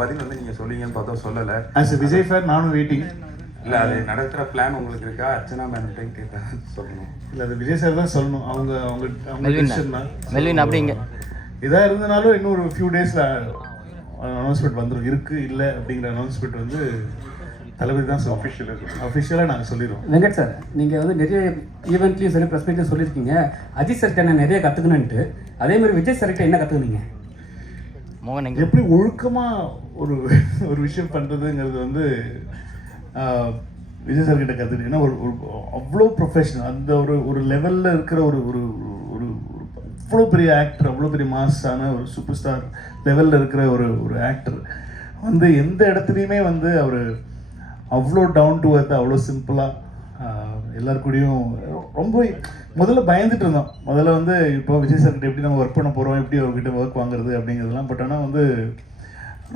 பதில் வந்து நீங்க சொல்லுவீங்கன்னு பார்த்தா சொல்லல. ஆஸ் எ விஜய் ஃபேன் நானும் வெயிட்டிங் இல்ல அது நடக்கிற பிளான் உங்களுக்கு இருக்கா? அர்ச்சனா மேடம் கேட்டா சொல்லணும். இல்லை அது விஜய் சார் தான் சொல்லணும். அவங்க அவங்க அவங்க மெல்வின் அப்படிங்க. இதாக இருந்தனாலும் இன்னும் ஒரு ஃபியூ டேஸில் அனௌன்ஸ்மெண்ட் வந்துடும் இருக்கு இல்லை அப்படிங்கிற அனௌன்ஸ்மெண்ட் வந்து தளபதி தான் அஃபிஷியல் அஃபிஷியலாக நாங்கள் சொல்லிடுவோம். வெங்கட் சார் நீங்கள் வந்து நிறைய ஈவெண்ட்லையும் சரி ப்ரெஸ் மீட்லையும் சொல்லியிருக்கீங்க. அஜித் சார்கிட்ட நான் நிறைய கற்றுக்கணுன்ட்டு அதே மாதிரி விஜய் சார்கிட்ட என்ன கற்றுக்குனீங்க மோகன் எங்க எப்படி ஒழுக்கமாக ஒரு ஒரு விஷயம் பண்ணுறதுங்கிறது வந்து விஜய் சார் கிட்ட கற்றுக்கிட்டு ஏன்னா ஒரு ஒரு அவ்வளோ ப்ரொஃபஷனல் அந்த ஒரு ஒரு லெவலில் இருக்கிற ஒரு ஒரு ஒரு அவ்வளோ பெரிய ஆக்டர் அவ்வளோ பெரிய மாஸான ஒரு சூப்பர் ஸ்டார் லெவலில் இருக்கிற ஒரு ஒரு ஆக்டர் வந்து எந்த இடத்துலையுமே வந்து அவர் அவ்வளோ டவுன் டு அர்த் அவ்வளோ சிம்பிளாக எல்லார் கூடயும் ரொம்ப முதல்ல பயந்துட்டு இருந்தோம். முதல்ல வந்து இப்போ விஜய் சார்கிட்ட எப்படி நம்ம ஒர்க் பண்ண போகிறோம் எப்படி அவர்கிட்ட ஒர்க் வாங்குறது அப்படிங்கிறதுலாம் பட் ஆனால் வந்து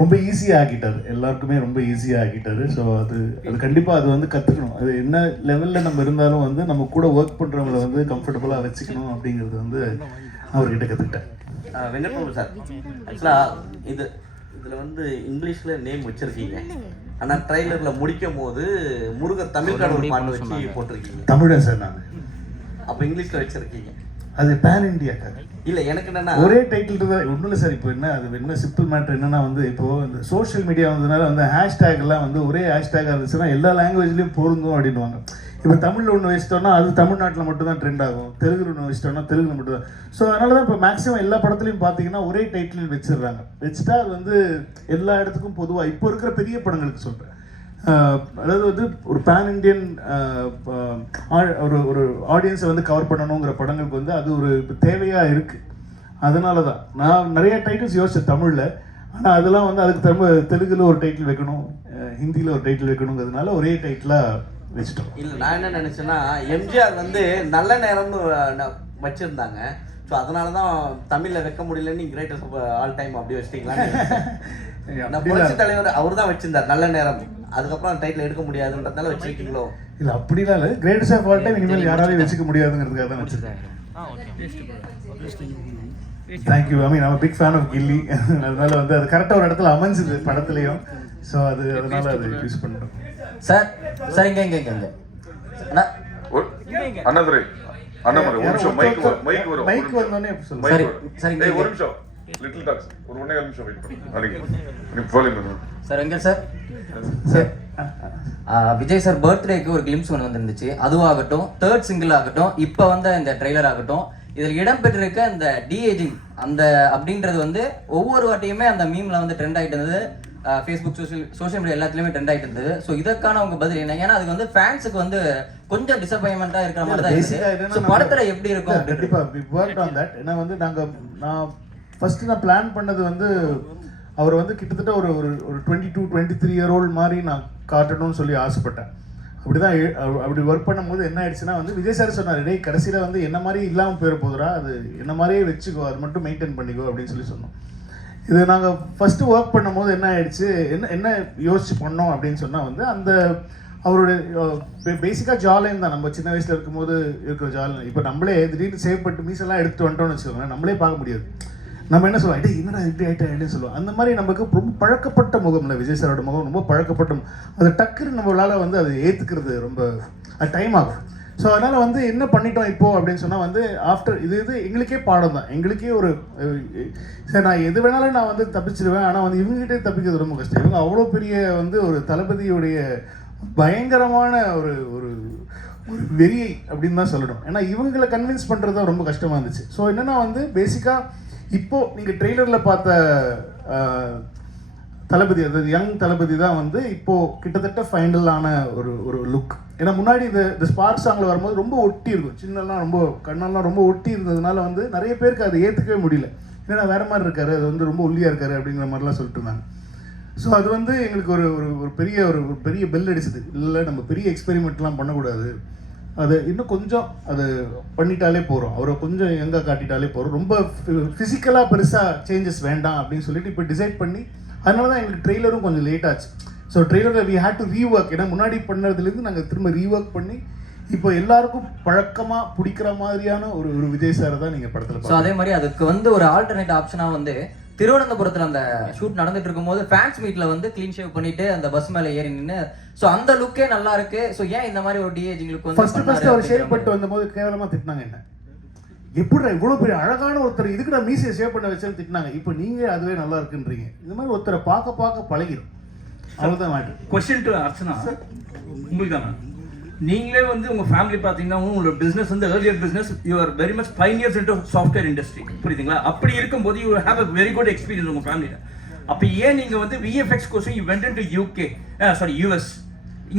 ரொம்ப ஈஸியாக ஆக்கிட்டாரு எல்லாருக்குமே ரொம்ப ஈஸியாக ஆக்கிட்டாரு ஸோ அது அது கண்டிப்பாக அது வந்து கற்றுக்கணும் அது என்ன லெவலில் நம்ம இருந்தாலும் வந்து நம்ம கூட ஒர்க் பண்ணுறவங்கள வந்து கம்ஃபர்டபுளாக வச்சுக்கணும் அப்படிங்கிறது வந்து அவர்கிட்ட கற்றுக்கிட்டேன் வெங்கட் சார். ஆக்சுவலாக இது இதில் வந்து இங்கிலீஷில் நேம் வச்சிருக்கீங்க. ஆனால் ட்ரைலரில் முடிக்கும் போது முருகர் தமிழ் கடவுள் பாட்டு வச்சு போட்டிருக்கீங்க. தமிழன் சார் நான். அப்போ இங்கிலீஷில் வச்சிருக்கீங்க. அது பேன் இண்டியா கதை இல்லை எனக்கு என்னன்னா ஒரே டைட்டில் தான் ஒன்றும் இல்லை சார் இப்போ என்ன அது என்ன சிம்பிள் மேட்ரு என்னன்னா வந்து இப்போ இந்த சோஷியல் மீடியா வந்ததுனால வந்து ஹேஷ்டேக் எல்லாம் வந்து ஒரே ஹேஷ்டேக் இருந்துச்சுன்னா எல்லா லாங்குவேஜ்லேயும் பொருந்தும் அப்படின்வாங்க இப்போ தமிழில் ஒன்று வச்சிட்டோம்னா அது தமிழ்நாட்டில் மட்டும் தான் ட்ரெண்ட் ஆகும். தெலுங்குல ஒன்று வச்சிட்டோம்னா தெலுங்குல மட்டும் தான் ஸோ அதனால தான் இப்போ மேக்ஸிமம் எல்லா படத்துலையும் பார்த்தீங்கன்னா ஒரே டைட்டில் வச்சிடுறாங்க. வச்சுட்டா அது வந்து எல்லா இடத்துக்கும் பொதுவாக இப்போ இருக்கிற பெரிய படங்களுக்கு சொல்கிறேன் அதாவது வந்து ஒரு பேன் இண்டியன் ஒரு ஒரு ஆடியன்ஸை வந்து கவர் பண்ணணுங்கிற படங்களுக்கு வந்து அது ஒரு இப்ப தேவையா இருக்கு. அதனால தான் நான் நிறைய டைட்டில்ஸ் யோசிச்சேன் தமிழில். ஆனால் அதெல்லாம் வந்து அதுக்கு தமிழ் தெலுங்குல ஒரு டைட்டில் வைக்கணும் ஹிந்தியில் ஒரு டைட்டில் வைக்கணுங்கிறதுனால ஒரே டைட்டிலாக வச்சுட்டோம். இல்லை நான் என்ன நினச்சேன்னா எம்ஜிஆர் வந்து நல்ல நேரம்னு வச்சிருந்தாங்க. ஸோ அதனால தான் தமிழில் வைக்க முடியலன்னு கிரேட்டஸ்ட் ஆல் டைம் அப்படி புரட்சி தலைவர் அவர் தான் வச்சிருந்தார் நல்ல நேரம். அதுக்கப்புறம் டைட்டில் எடுக்க முடியாதுன்றதுனால வச்சிருக்கீங்களோ? இல்லை அப்படிலாம் இல்லை. கிரேட்டஸ்ட் ஆஃப் ஆல் டைம் இனிமேல் யாராலையும் வச்சுக்க முடியாதுங்கிறதுக்காக தான் வச்சிருக்கேன். Thank you I mean a big fan of Ghilli அதனால வந்து அது கரெக்டாக ஒரு இடத்துல அமைஞ்சுது படத்துலையும். ஸோ அது அதனால அது யூஸ் பண்ணுறோம் சார் சார் இங்க இங்க இங்க அண்ணா. அண்ணாதுரை. அண்ணாமலை ஒரு நிமிஷம் மைக் வரும் மைக் வரும் மைக் வந்தோடனே சொல்லுங்க. சரி, சரி, ஒரு நிமிஷம். லிட்டில் டாக்ஸ் ஒரு ஒன்னே கால் நிமிஷம் வெயிட் பண்ணு நாளைக்கு. நீ போலிங்க சார் எங்க சார். சார் விஜய் சார் பர்த்டேக்கு ஒரு கிளிம்ஸ் ஒன்று வந்திருந்துச்சு. அதுவாகட்டும் தேர்ட் சிங்கிள் ஆகட்டும் இப்போ வந்த இந்த ட்ரெய்லர் ஆகட்டும் இதில் இடம்பெற்றிருக்க இந்த டிஏஜிங் அந்த அப்படின்றது வந்து ஒவ்வொரு வாட்டியுமே அந்த மீம்ல வந்து ட்ரெண்ட் ஆகிட்டு இருந்தது. ஃபேஸ்புக் சோஷியல் சோஷியல் மீடியா எல்லாத்துலேயுமே ட்ரெண்ட் ஆகிட்டு இருந்தது. ஸோ இதற்கான உங்க பதில் என்ன? ஏன்னா அதுக்கு வந்து ஃபேன்ஸுக்கு வந்து கொஞ்சம் டிசப்பாயின்மெண்ட்டாக இருக்கிற மாதிரி தான் இருக்குது படத்தில் எப்படி இருக்கும் இல்ல, கண்டிப்பா we worked on that. ஏன்னா வந்து நாங்க நான் ஃபஸ்ட்டு நான் பிளான் பண்ணது வந்து அவர் வந்து கிட்டத்தட்ட ஒரு ஒரு ஒரு twenty two twenty three year old மாதிரி நான் காட்டணும்னு சொல்லி ஆசைப்பட்டேன். அப்படி தான் அப்படி ஒர்க் பண்ணும்போது என்ன ஆயிடுச்சுன்னா வந்து விஜய் சார் சொன்னார் இடையே கடைசியில் வந்து என்ன மாதிரி இல்லாமல் போயிட போதுரா அது என்ன மாதிரியே வச்சுக்கோ அது மட்டும் மெயின்டைன் பண்ணிக்கோ அப்படின்னு சொல்லி சொன்னோம். இது நாங்கள் ஃபஸ்ட்டு ஒர்க் பண்ணும்போது என்ன ஆயிடுச்சு என்ன என்ன யோசிச்சு பண்ணோம் அப்படின்னு சொன்னால் வந்து அந்த அவருடைய பேசிக்காக ஜாலைன் தான். நம்ம சின்ன வயசில் இருக்கும்போது இருக்கிற ஜாலின் இப்போ நம்மளே திடீர்னு சேவ் பண்ணிட்டு மீசெல்லாம் எடுத்துட்டு வந்துட்டோம்னு வச்சுக்கோங்களேன் நம்மளே பார்க்க முடியாது. நம்ம என்ன சொல்லுவோம் டேய் என்னடா இப்படி ஆயிட்டா? அப்படின்னு சொல்லுவோம். அந்த மாதிரி நமக்கு ரொம்ப பழக்கப்பட்ட முகம் இல்லை. விஜய் சாரோட முகம் ரொம்ப பழக்கப்பட்ட அது டக்குன்னு நம்மளால் வந்து அது ஏற்றுக்கிறது ரொம்ப அது டைம் ஆகும். ஸோ அதனால் வந்து என்ன பண்ணிட்டோம் இப்போது அப்படின்னு சொன்னால் வந்து ஆஃப்டர் இது இது எங்களுக்கே பாடம் தான். எங்களுக்கே ஒரு சரி நான் எது வேணாலும் நான் வந்து தப்பிச்சிடுவேன் ஆனால் வந்து இவங்ககிட்டே தப்பிக்கிறது ரொம்ப கஷ்டம். இவங்க அவ்வளோ பெரிய வந்து ஒரு தளபதியுடைய பயங்கரமான ஒரு ஒரு ஒரு வெறியை அப்படின்னு தான் சொல்லணும். ஏன்னா இவங்களை கன்வின்ஸ் பண்ணுறது தான் ரொம்ப கஷ்டமாக இருந்துச்சு. ஸோ என்னென்னா வந்து பேசிக்காக இப்போ நீங்கள் ட்ரெய்லரில் பார்த்த தளபதி அதாவது யங் தளபதி தான் வந்து இப்போ கிட்டத்தட்ட ஃபைனலான ஒரு ஒரு லுக் ஏன்னா முன்னாடி இந்த இந்த ஸ்பார்க் சாங்கில் வரும்போது ரொம்ப ஒட்டி இருக்கும். சின்னலாம் ரொம்ப கண்ணெல்லாம் ரொம்ப ஒட்டி இருந்ததுனால வந்து நிறைய பேருக்கு அதை ஏற்றுக்கவே முடியல. ஏன்னா வேற மாதிரி இருக்காரு அது வந்து ரொம்ப ஒல்லியாக இருக்காரு அப்படிங்கிற மாதிரிலாம் சொல்லிட்டு இருந்தாங்க. ஸோ அது வந்து எங்களுக்கு ஒரு ஒரு ஒரு பெரிய ஒரு ஒரு பெரிய பெல் அடிச்சது. இல்லை நம்ம பெரிய எக்ஸ்பெரிமெண்ட்லாம் பண்ணக்கூடாது. அது இன்னும் கொஞ்சம் அது பண்ணிட்டாலே போகிறோம் அவரை கொஞ்சம் எங்கே காட்டிட்டாலே போகிறோம் ரொம்ப ஃபிசிக்கலாக பெருசாக சேஞ்சஸ் வேண்டாம் அப்படின்னு சொல்லிட்டு இப்போ டிசைட் பண்ணி அதனால தான் எங்களுக்கு ட்ரெய்லரும் கொஞ்சம் லேட் ஆச்சு. ஸோ ட்ரெய்லரில் வி ஹேட் டு ரீஒர்க் ஏன்னா முன்னாடி பண்ணதுலேருந்து நாங்கள் திரும்ப ரீஒர்க் பண்ணி இப்போ எல்லாருக்கும் பழக்கமாக பிடிக்கிற மாதிரியான ஒரு ஒரு விஜய் சாரை தான் நீங்கள் படத்தில் ஸோ அதே மாதிரி அதுக்கு வந்து ஒரு ஆல்டர்னேட் ஆப்ஷனாக வந்து திருவனந்தபுரத்துல அந்த ஷூட் நடந்துட்டு இருக்கும்போது ஃபேன்ஸ் மீட்ல வந்து க்ளீன் ஷேவ் பண்ணிட்டு அந்த பஸ் மேல ஏறி நின்னு சோ அந்த லுக்கே நல்லா இருக்கு. சோ ஏன் இந்த மாதிரி ஒரு டிஏஜிங் லுக் வந்து ஃபர்ஸ்ட் ஃபர்ஸ்ட் அவர் ஷேவ் பண்ணிட்டு. வந்தபோது கேவலமா திட்டினாங்க என்ன? எப்படிடா இவ்வளவு பெரிய அழகான ஒருத்தர் இதுக்குடா மீசையை ஷேவ் பண்ண வச்சேன்னு திட்டினாங்க. இப்போ நீங்க அதுவே நல்லா இருக்குன்றீங்க. இந்த மாதிரி ஒருத்தரை பார்க்க பார்க்க பழகிடும் அவ்வளவுதான் மேட்ரு கொஸ்டின் டு அர்ச்சனா. உங்களுக்கு தானே நீங்களே வந்து உங்க ஃபேமிலி பார்த்தீங்கன்னா உங்களோட பிசினஸ் வந்து earlier business you are very much five years into software industry புரியுதுங்களா? அப்படி இருக்கும்போது you have a very good experience உங்க ஃபேமிலியில் அப்போ ஏன் நீங்க வந்து VFX course you went to UK sorry US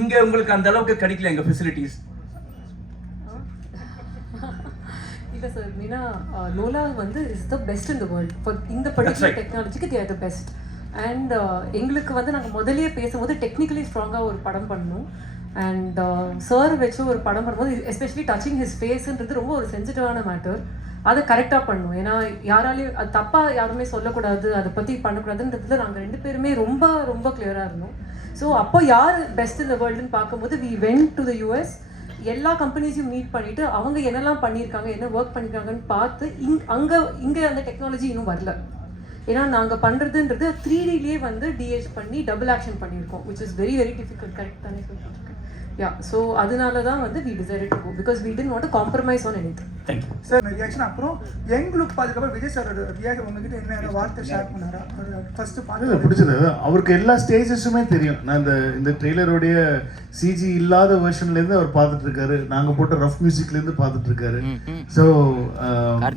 இங்க உங்களுக்கு அந்த அளவுக்கு கிடைக்கல எங்க ஃபெசிலிட்டிஸ் இல்லை சார் மீனா லோலா வந்து is the best in the world for இந்த பர்டிகுலர். டெக்னாலஜிக்கு தேர் த பெஸ்ட் அண்ட் எங்களுக்கு வந்து நாங்கள் முதல்லயே பேசும்போது டெக்னிக்கலி ஸ்ட்ராங்காக ஒரு படம் பண்ணணும். அண்ட் சார் வச்சு ஒரு படம் பண்ணும்போது எஸ்பெஷலி டச்சிங் ஹிஸ் ஃபேஸ்ன்றது ரொம்ப ஒரு சென்சிட்டிவான மேட்டர் அதை கரெக்டாக பண்ணும் ஏன்னா யாராலையும் அது தப்பாக யாருமே சொல்லக்கூடாது அதை பற்றி பண்ணக்கூடாதுன்றதுல நாங்கள் ரெண்டு பேருமே ரொம்ப ரொம்ப கிளியராக இருந்தோம். ஸோ அப்போ யார் பெஸ்ட் இந்த வேர்ல்டுன்னு பார்க்கும்போது we went to the US எல்லா கம்பெனிஸையும் மீட் பண்ணிவிட்டு அவங்க என்னெல்லாம் பண்ணியிருக்காங்க என்ன ஒர்க் பண்ணியிருக்காங்கன்னு பார்த்து இங் அங்கே இங்கே அந்த டெக்னாலஜி இன்னும் வரல. ஏன்னா நாங்கள் பண்ணுறதுன்றது த்ரீ டிலேயே வந்து டிஹெச் பண்ணி டபுள் ஆக்ஷன் பண்ணியிருக்கோம் which is very very difficult correct தானே சொல்லிட்டு யா ஸோ அதனால தான் வந்து we decide to go because we didn't want compromise on any thank you sir reaction அப்புறம் யங் லுக் அதுக்கப்புறம் விஜய் சாரோட ரியாக்ஷன் உங்ககிட்ட என்ன வார்த்தை ஷேர் பண்ணாரா? ஃபர்ஸ்ட் பார்த்து பிடிச்சது அவருக்கு எல்லா ஸ்டேஜஸுமே தெரியும். நான் இந்த இந்த ட்ரெய்லருடைய சிஜி இல்லாத வெர்ஷன்லேருந்து அவர் பார்த்துட்டு இருக்காரு நாங்கள் போட்ட ரஃப் மியூசிக்லேருந்து பார்த்துட்டு இருக்காரு ஸோ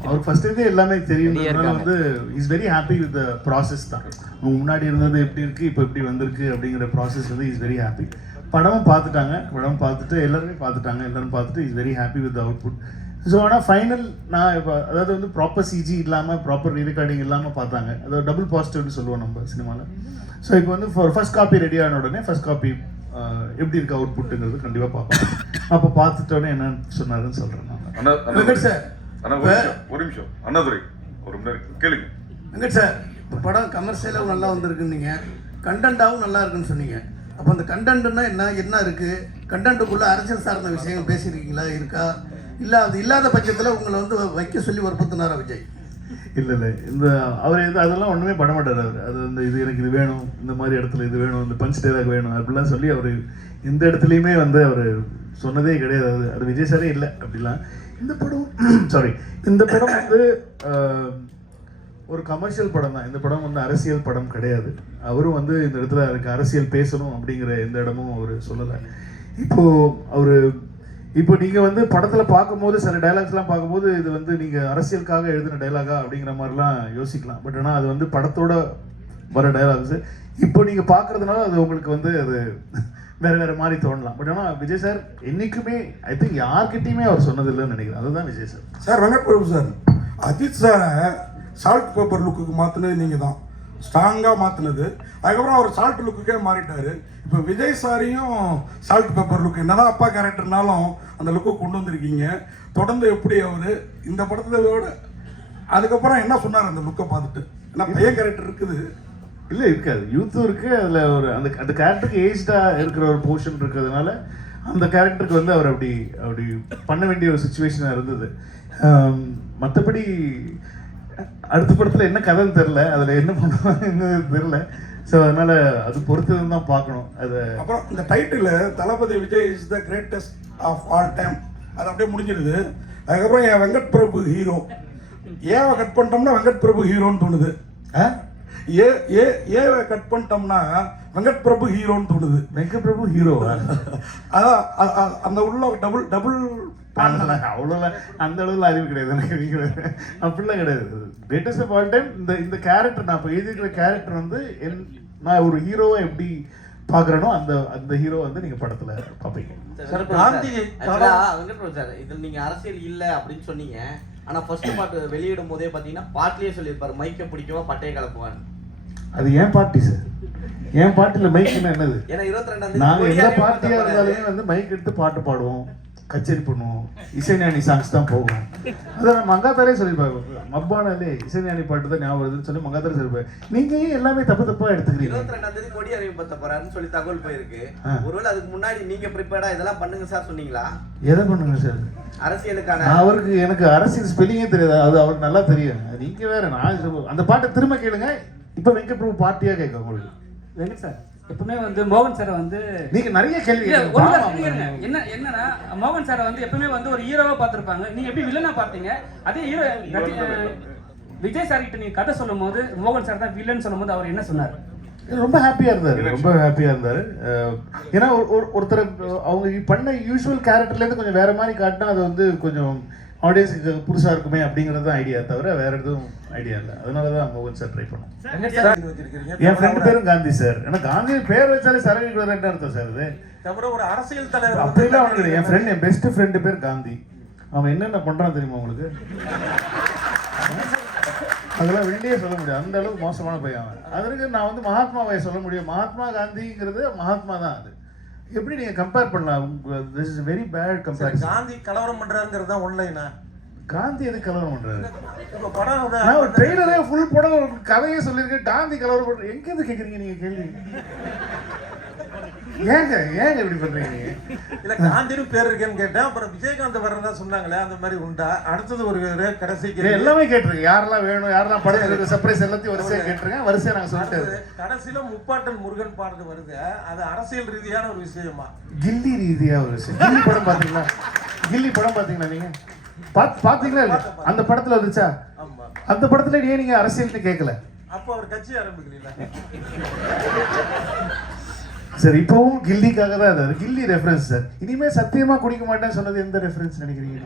அவர் ஃபர்ஸ்ட்லேருந்தே எல்லாமே தெரியும்ன்றதுனால வந்து is very happy with the process தான். முன்னாடி இருந்தது எப்படி இருக்கு இப்போ எப்படி வந்திருக்கு அப்படிங்கிற ப்ராசஸ் வந்து இஸ் வெரி ஹாப்பி படமும் பார்த்துட்டாங்க படம் பார்த்துட்டு எல்லாருமே பார்த்துட்டாங்க எல்லாரும் பார்த்துட்டு is very happy with output so ஆனால் ஃபைனல் நான் இப்போ அதாவது வந்து ப்ராப்பர் சிஜி இல்லாமல் ப்ராப்பர் ரீரெக்கார்டிங் இல்லாமல் பார்த்தாங்க. அதாவது டபுள் பாசிட்டிவ்னு சொல்லுவோம் நம்ம சினிமாவில் ஸோ இப்போ வந்து ஃபர்ஸ்ட் காப்பி ரெடி ஆன உடனே ஃபர்ஸ்ட் காப்பி எப்படி இருக்கு அவுட்புட்டுங்கிறது கண்டிப்பாக பார்ப்போம். அப்போ பார்த்துட்டோன்னே என்ன சொன்னாருன்னு சொல்கிறேன் நான். சார் ஒரு நிமிஷம் ஒரு நிமிஷம். அண்ணாதுரை ஒரு நிமிடம் கேளுங்க. வெங்கட் சார் இப்போ படம் கமர்ஷியலாகவும் நல்லா வந்திருக்குன்னீங்க. கண்டென்ட்டாகவும் நல்லா இருக்குன்னு சொன்னீங்க. அப்போ அந்த கண்டென்ட்னா என்ன என்ன இருக்குது கண்டென்ட்டுக்குள்ளே அரசியல் சார்ந்த விஷயங்கள் பேசியிருக்கீங்களா? இருக்கா? இல்லை அது இல்லாத பட்சத்தில் உங்களை வந்து வைக்க சொல்லி வற்புறுத்தினாரா விஜய்? இல்லை இல்லை. இந்த அவர் எது அதெல்லாம் ஒன்றுமே பண்ண மாட்டார் அவர். அது இந்த இது எனக்கு இது வேணும் இந்த மாதிரி இடத்துல இது வேணும் இந்த பஞ்ச் டேலாக் வேணும் அப்படிலாம் சொல்லி அவர் எந்த இடத்துலையுமே வந்து அவர் சொன்னதே கிடையாது. அது அது விஜய் சாரே இல்லை அப்படிலாம். இந்த படம் சாரி இந்த படம் வந்து ஒரு கமர்ஷியல் படம் தான். இந்த படம் வந்து அரசியல் படம் கிடையாது. அவரும் வந்து இந்த இடத்துல அதுக்கு அரசியல் பேசணும் அப்படிங்கிற எந்த இடமும் அவர் சொல்லலை. இப்போது அவர் இப்போ நீங்கள் வந்து படத்தில் பார்க்கும்போது சில டைலாக்ஸ்லாம் பார்க்கும்போது இது வந்து நீங்கள் அரசியலுக்காக எழுதின டைலாகா அப்படிங்கிற மாதிரிலாம் யோசிக்கலாம். பட் ஆனால் அது வந்து படத்தோட வர டைலாக்ஸு இப்போ நீங்கள் பார்க்கறதுனால அது உங்களுக்கு வந்து அது வேறு வேறு மாதிரி தோணலாம். பட் ஆனால் விஜய் சார் என்னைக்குமே ஐ திங்க் யார்கிட்டையுமே அவர் சொன்னதில்லைன்னு நினைக்கிறேன். அதுதான் விஜய் சார் சார் வணக்கம் சார் அஜித் சாரை சால்ட் பேப்பர் லுக்குக்கு மாற்றினது நீங்கள் தான் ஸ்ட்ராங்காக மாற்றினது அதுக்கப்புறம் அவர் சால்ட் லுக்குக்கே மாறிட்டார். இப்போ விஜய் சாரையும் சால்ட் பேப்பர் லுக் என்னதான் அப்பா கேரக்டர்னாலும் அந்த லுக்கு கொண்டு வந்திருக்கீங்க. தொடர்ந்து எப்படி அவர் இந்த படத்தை விட அதுக்கப்புறம் என்ன சொன்னார் அந்த லுக்கை பார்த்துட்டு? ஏன்னா பையன் கேரக்டர் இருக்குது? இல்லை இருக்காது. யூத்தும் இருக்குது அதில் ஒரு அந்த அந்த கேரக்டருக்கு ஏஜ்டாக இருக்கிற ஒரு போர்ஷன் இருக்கிறதுனால அந்த கேரக்டருக்கு வந்து அவர் அப்படி அப்படி பண்ண வேண்டிய ஒரு சுச்சுவேஷனாக இருந்தது. மற்றபடி அடுத்த படத்தில் என்ன கதைன்னு தெரில அதில் என்ன பண்ணுவாங்கன்னு தெரில ஸோ அதனால் அது பொறுத்தது தான் பார்க்கணும். அதை அப்புறம் இந்த title Thalapathy Vijay is the greatest of all time அது அப்படியே முடிஞ்சிருது அதுக்கப்புறம் என் வெங்கட் பிரபு ஹீரோ ஏவை கட் பண்ணிட்டோம்னா வெங்கட் பிரபு ஹீரோன்னு தோணுது. ஏ ஏ ஏவை கட் பண்ணிட்டோம்னா வெங்கட் பிரபு ஹீரோன்னு தோணுது. வெங்கட் பிரபு ஹீரோவா அதான் அந்த உள்ள டபுள் டபுள் அவ்வளோலாம் அந்த அளவுல அறிவு கிடையாது எனக்கு நீங்க அப்படிலாம் கிடையாது. கிரேட்டஸ்ட் ஆஃப் ஆல் டைம் இந்த இந்த கேரக்டர் நான் இப்போ எழுதியிருக்கிற கேரக்டர் வந்து என் நான் ஒரு ஹீரோவை எப்படி பார்க்குறேனோ அந்த அந்த ஹீரோ வந்து நீங்கள் படத்தில் சார். இதுல நீங்க அரசியல் இல்ல அப்படின்னு சொன்னீங்க. ஆனா ஃபர்ஸ்ட் பாட்டு வெளியிடும் போதே பாத்தீங்கன்னா பாட்டிலேயே சொல்லியிருப்பாரு மைக்க பிடிக்கவா பட்டையை கலப்புவான்னு. அது ஏன் பார்ட்டி சார்? என் பாட்டில் மைக்குன்னா என்னது? ஏன்னா இருபத்தி ரெண்டாம் நாங்கள் எந்த பார்ட்டியாக இருந்தாலுமே வந்து மைக் எடுத்து பாட்டு பாடுவோம். கச்சேரி பண்ணுவோம். இசைஞானி சாங்ஸ் தான் போகும். அதை நான் மங்காத்தாலே சொல்லியிருப்பாரு மப்பானாலே இசைஞானி பாட்டு தான் ஞாபகம் வருதுன்னு சொல்லி மங்காத்தாலே சொல்லியிருப்பாரு நீங்க ஏன் எல்லாமே தப்பு தப்பா எடுத்துக்கிறீங்க? இருபத்தி ரெண்டாம் தேதி கொடி அறிவிப்பத்த போறாருன்னு சொல்லி தகவல் போயிருக்கு. ஒருவேளை அதுக்கு முன்னாடி நீங்க ப்ரிப்பேர்டா இதெல்லாம் பண்ணுங்க சார் சொன்னீங்களா? எதை பண்ணுங்க சார்? அரசியலுக்கான அவருக்கு எனக்கு அரசியல் ஸ்பெல்லிங்கே தெரியாது. அது அவருக்கு நல்லா தெரியும். நீங்க வேற நான் அந்த பாட்டை திரும்ப கேளுங்க. இப்ப வெங்கட் பிரபு பார்ட்டியா கேட்க உங்களுக்கு வெங்கட் சார். எப்பவுமே வந்து மோகன் சாரை வந்து நீங்க நிறைய கேள்வி. என்ன என்னன்னா மோகன் சாரை வந்து எப்பவுமே வந்து ஒரு ஹீரோவா பார்த்திருப்பாங்க. நீங்க எப்படி வில்லனா பார்த்தீங்க? அதே ஹீரோ விஜய் சார் கிட்ட நீங்க கதை சொல்லும் போது மோகன் சார் தான் வில்லன் சொல்லும் போது அவர் என்ன சொன்னார்? ரொம்ப ஹாப்பியா இருந்தாரு ரொம்ப ஹாப்பியா இருந்தாரு. ஏன்னா ஒரு- ஒரு- ஒருத்தர் அவங்க பண்ண யூஸ்வல் கேரக்டர்ல இருந்து கொஞ்சம் வேற மாதிரி காட்டினா அது வந்து கொஞ்சம் ஆடியன்ஸுக்கு புதுசா இருக்குமே அப்படிங்கிறது தான் ஐடியா தவிர வேற எதுவும் ஐடியா இல்லை. அதனால தான் மோகன் சார் ட்ரை பண்ணோம் என் ஃப்ரெண்டு பேரும் காந்தி சார் ஏன்னா காந்தி பேர் வச்சாலே சரவணி குலரன் அர்த்தம் சார் அது. தவிர ஒரு அரசியல் தலைவர் அப்படிலாம் கிடையாது என் ஃப்ரெண்ட் என் பெஸ்ட் ஃப்ரெண்டு பேர் காந்தி. அவன் என்னென்ன பண்றான் தெரியுமா உங்களுக்கு? அதெல்லாம் வெளியே சொல்ல முடியாது. அந்த அளவுக்கு மோசமான பையன் அவன். அதற்கு நான் வந்து மகாத்மாவை சொல்ல முடியும். மகாத்மா காந்திங்கிறது மகாத்மா தான் அது. எப்படி நீங்க கம்பேர் பண்ணலாம்? This is very bad comparison Gandhi கலவரம் பண்றாங்கிறது தான் ஒன்லைனா காந்தி எதுக்கு கலவரம் பண்றாரு? இப்ப படம் நான் ஒரு ட்ரெய்லரே ஃபுல் படம் கதையே சொல்லியிருக்கேன். காந்தி கலவரம் பண்ற எங்க இருந்து கேக்குறீங்க நீங்க கேள்வி? ஏங்க ஏங்க இப்படி பண்றீங்க இல்ல காந்தின்னு பேர் இருக்கேன்னு கேட்டேன். அப்புறம் விஜயகாந்த் வர்றதா சொன்னாங்களே அந்த மாதிரி உண்டா? அடுத்தது ஒரு ரே- கடைசி இது கேள்வி. எல்லாமே கேட்டிருக்கேன். யாரெல்லாம் வேணும் யாரெல்லாம் படம் சர்ப்ரைஸ் எல்லாத்தையும் வரிசையா கேட்டிருக்கேன். வரிசையா நாங்க சொல்லிட்டு கடைசியில முப்பாட்டன் முருகன் பாடுறது வருது. அது அரசியல் ரீதியான ஒரு விஷயமா? கில்லி ரீதியா ஒரு விஷயம். கில்லி படம் பாத்தீங்களா? கில்லி படம் பாத்தீங்களா நீங்க? பாத்- பாத்தீங்களா இல்ல அந்த படத்துல வந்துச்சா? அந்த படத்துல ஏன் நீங்க அரசியல்னு கேட்கல அப்ப அவர் கட்சி ஆரம்பிக்கல சரி இப்பவும் கில்லிக்காக தான் அது கில்லி ரெஃபரன்ஸ் சார் இனிமே சத்தியமா குடிக்க மாட்டேன்னு சொன்னது எந்த ரெஃபரன்ஸ் நினைக்கிறீங்க?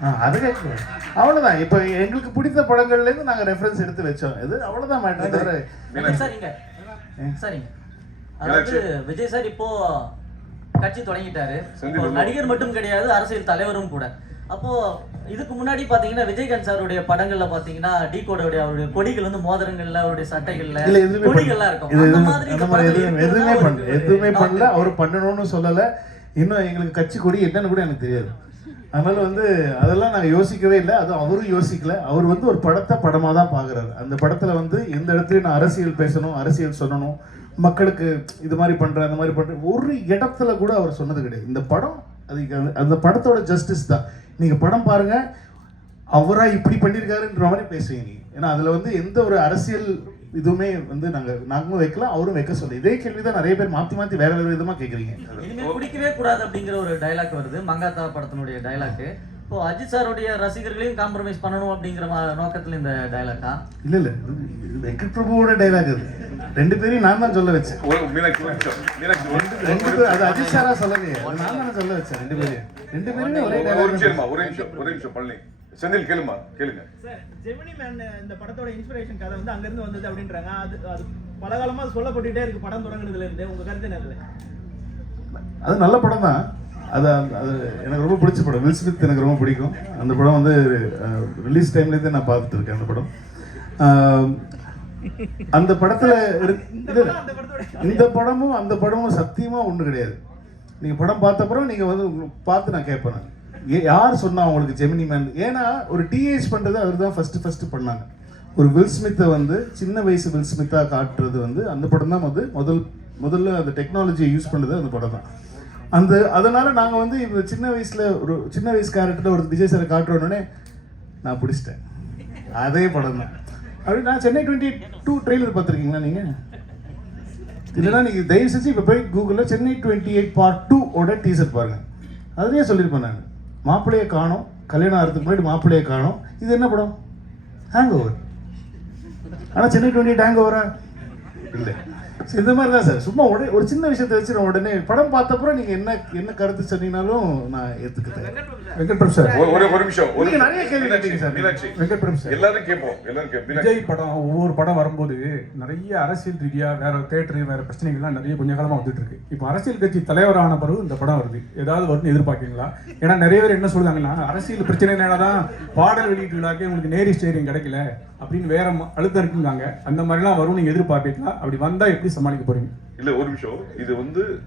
ஆ, அது கேட்கல. அவ்வளவுதான். இப்ப எங்களுக்கு பிடித்த படங்கள்ல இருந்து நாங்க ரெஃபரன்ஸ் எடுத்து வச்சோம். இது அவ்வளவுதான் மேட்டர் தவிர சரிங்க அதாவது விஜய் சார் இப்போ கட்சி தொடங்கிட்டாரு. நடிகர் மட்டும் கிடையாது அரசியல் தலைவரும் கூட. அப்போ இதுக்கு முன்னாடி பாத்தீங்கன்னா விஜயகாந்த் சாருடைய படங்கள்ல பாத்தீங்கன்னா டீ கோடோடைய அவருடைய கொடிகள் வந்து மோதிரங்கள்ல அவருடைய சட்டைகள்ல. கொடிகள்லாம் இருக்கும். அந்த மாதிரி எதுவுமே பண்ணல. எதுவுமே பண்ணல. அவர் பண்ணணும்னு சொல்லல. இன்னும் எங்களுக்கு கட்சி கொடி என்னன்னு கூட எனக்கு தெரியாது. அதனால வந்து அதெல்லாம் நாங்க யோசிக்கவே இல்லை. அது அவரும் யோசிக்கல. அவர் வந்து ஒரு படத்தை படமா தான் பாக்குறாரு. அந்த படத்துல வந்து எந்த இடத்துலயும் நான் அரசியல் பேசணும் அரசியல் சொல்லணும். மக்களுக்கு இது மாதிரி பண்றேன் அந்த மாதிரி பண்றேன். ஒரு இடத்துல கூட அவர் சொன்னது கிடையாது. இந்த படம் அதுக்கு அந்த- அந்த படத்தோட ஜஸ்டிஸ் தான். நீங்கள் படம் பாருங்கள் அவராக இப்படி பண்ணியிருக்காருன்ற மாதிரி பேசுவீங்க. நீங்கள் ஏன்னா அதில் வந்து எந்த ஒரு அரசியல் இதுவுமே வந்து நாங்கள் நாங்களும் வைக்கலாம் அவரும் வைக்க சொல்லி இதே கேள்வி தான் நிறைய பேர் மாற்றி மாற்றி வேற வேறு விதமாக கேட்குறீங்க இனிமே குடிக்கவே கூடாது அப்படிங்கிற ஒரு டைலாக் வருது. மங்காத்தா படத்தினுடைய டைலாக்கு இப்போ அஜித் சாருடைய ரசிகர்களையும் காம்ப்ரமைஸ் பண்ணணும் அப்படிங்கிற நோக்கத்துல இந்த டைலாக்கா இல்ல இல்ல. வெங்கட் பிரபுவோட டைலாக் அது. ரெண்டு பேரையும் நான் தான் சொல்ல வச்சேன். ரெண்டு பேரும் அது அஜித் சாரா சொல்லலையே நான் தானே சொல்ல வச்சேன் ரெண்டு பேரையும். ரெண்டு பேருமே ஒரே ஒரு நிமிஷம் ஒரு நிமிஷம் ஒரு நிமிஷம் பழனி. செந்தில் கேளுமா கேளுங்க. சார் ஜெமினி மேன் இந்த படத்தோட இன்ஸ்பிரேஷன் கதை வந்து அங்கிருந்து வந்தது அப்படின்றாங்க. அது அது பல காலமா சொல்லப்பட்டுட்டே இருக்கு படம் தொடங்குனதுல இருந்து. உங்க கருத்து என்னது? அது நல்ல படம் தான் அது அது எனக்கு ரொம்ப பிடிச்ச படம். வில் ஸ்மித் எனக்கு ரொம்ப பிடிக்கும். அந்த படம் வந்து ரிலீஸ் டைம்லேருந்தே நான் பார்த்துட்டு இருக்கேன் அந்த படம். அந்த படத்தில் இந்த படமும் அந்த படமும் சத்தியமாக ஒன்று கிடையாது. நீங்கள் படம் பார்த்தப்பறம் நீங்கள் வந்து பார்த்து நான் கேட்பேன் ஏ- யார் சொன்னா அவங்களுக்கு ஜெமினி மேன் ஏன்னா ஒரு டிஏஜ் பண்ணுறது அவர் தான் ஃபஸ்ட்டு ஃபஸ்ட்டு பண்ணாங்க. ஒரு வில் ஸ்மித்தை வந்து சின்ன வயசு வில் ஸ்மித்தாக காட்டுறது வந்து அந்த படம் தான் வந்து முதல் முதல்ல அந்த டெக்னாலஜியை யூஸ் பண்ணுறது அந்த படம் தான் அந்த அதனால நாங்கள் வந்து இப்போ சின்ன வயசில் ஒரு சின்ன வயசு கேரக்டரில் ஒரு விஜய் சாரை காட்டுறோன்னே நான் பிடிச்சிட்டேன். அதே படம் தான். அப்படி நான் சென்னை டுவெண்ட்டி டூ ட்ரெய்லர் பார்த்துருக்கீங்களா நீங்கள் இல்லைன்னா நீங்கள் தயவு செஞ்சு இப்போ போய் கூகுளில் Chennai twenty eight part two ஓட டீசர்ட் பாருங்கள் அதுலேயே சொல்லியிருப்பேன் நான். மாப்பிள்ளையை காணும். கல்யாணம் ஆகிறதுக்கு முன்னாடி மாப்பிள்ளையை காணோம். இது என்ன படம்? ஹேங் ஓவர் ஆனால் சென்னை டுவெண்ட்டி எயிட் ஹேங் ஓவரா இல்லை. So, இந்த மாதிரி தான் சார். சும்மா உடனே ஒரு சின்ன விஷயத்தை வச்சு நான் உடனே படம் பார்த்தப்பறம் நீங்க என்ன என்ன கருத்து சொன்னீங்கனாலும் நான் ஏத்துக்கிட்டேன். வெங்கட் பிரபு சார். ஒரு- ஒரு ஒரு நிமிஷம். ஒரு நீங்க நிறைய கேள்வி கேட்டீங்க சார். மீனாட்சி. வெங்கட் பிரபு சார். எல்லாரும் கேட்போம். எல்லாரும் கேட்போம். விஜய் படம் ஒவ்வொரு படம் வரும்போது நிறைய அரசியல் ரீதியா வேற தேட்டரு வேற பிரச்சனைகள்லாம் நிறைய கொஞ்ச காலமா வந்துட்டு இருக்கு. இப்போ அரசியல் கட்சி தலைவரான பிறகு இந்த படம் வருது. ஏதாவது வரும்னு எதிர்பார்க்கீங்களா? ஏன்னா நிறைய பேர் என்ன சொல்றாங்கன்னா அரசியல் பிரச்சனைனால தான் பாடல் வெளியீட்டு விழாக்கே உங்களுக்கு நேரி ஸ்டேரியம் கிடைக்கல. அப்படின்னு வேற ம- அழுத்தம் இருக்குங்காங்க அந்த மாதிரிலாம் வரும் நீங்க எதிர்பார்ப்பீங்களா? அப்படி வந்தா எப்படி சமாளிக்க போறீங்க? இல்ல ஒரு நிமிஷம். இது வந்து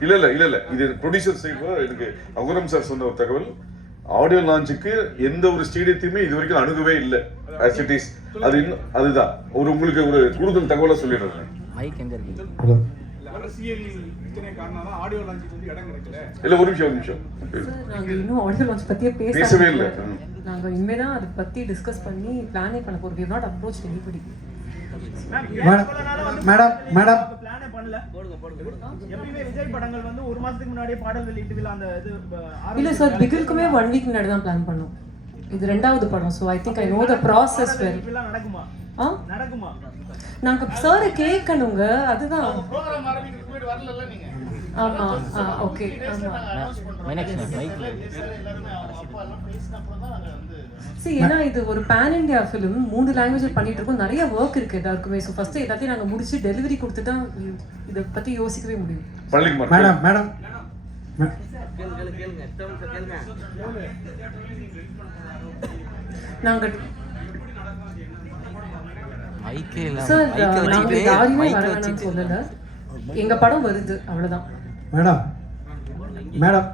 இல்ல இல்ல இல்ல இல்ல. இது ப்ரொடியூசர் சைடு எனக்கு அகுரம் சார் சொன்ன ஒரு தகவல். ஆடியோ லான்ச்சுக்கு எந்த ஒரு ஸ்டேடியத்தையுமே இது வரைக்கும் அணுகவே இல்லை. ஆஸ் இட் இஸ் அது இன்னும் அதுதான். ஒரு உங்களுக்கு ஒரு கூடுதல் தகவலை சொல்லிடுறேன். மைக் எங்க இருக்கு? அரசியல் பிரச்சனை காரணம் ஆடியோ லான்ச்சுக்கு வந்து இடம் கிடைக்கல. இல்ல ஒரு நிமிஷம் ஒரு நிமிஷம். சார் நாங்க இன்னும் ஆடியோ லான்ச் பத்தியே பேச பேசவே இல்ல. ம். நாங்க இனிமே தான் அதை பத்தி டிஸ்கஸ் பண்ணி பிளானே பண்ண போறோம். We not approach anybody madam madam பிளானே பண்ணல எப்பயுமே விஜய் படங்கள் வந்து ஒரு மாசத்துக்கு முன்னாடியே பாடல் வெளியிட்டு விழா அந்த இது அஹ், இல்ல சார் பிகிலுக்குமே ஒன் வீக் முன்னாடி தான் பிளான் பண்ணோம். இது ரெண்டாவது படம் so I think I know the process well ஆ? நடக்குமா? நாங்க சாரை கேட்கணுங்க அதுதான். ஆமா ஆ ஓகே ஆமா. சரி ஏன்னா இது ஒரு பேன் இந்தியா ஃபிலிம் மூணு லாங்குவேஜ் பண்ணிட்டு இருக்கோம். நிறைய ஒர்க் இருக்கு எல்லாருக்குமே. ஸோ ஃபர்ஸ்ட் எல்லாத்தையும் நாங்க முடிச்சு டெலிவரி கொடுத்துட்டு தான் இதை பத்தி யோசிக்கவே முடியும். பள்ளிக்குமார் மேடம் மேடம் நாங்க சார் நாங்க யாருமே வர வேணாம்னு சொல்லல. எங்க படம் வருது. அவ்வளவுதான். Madam madam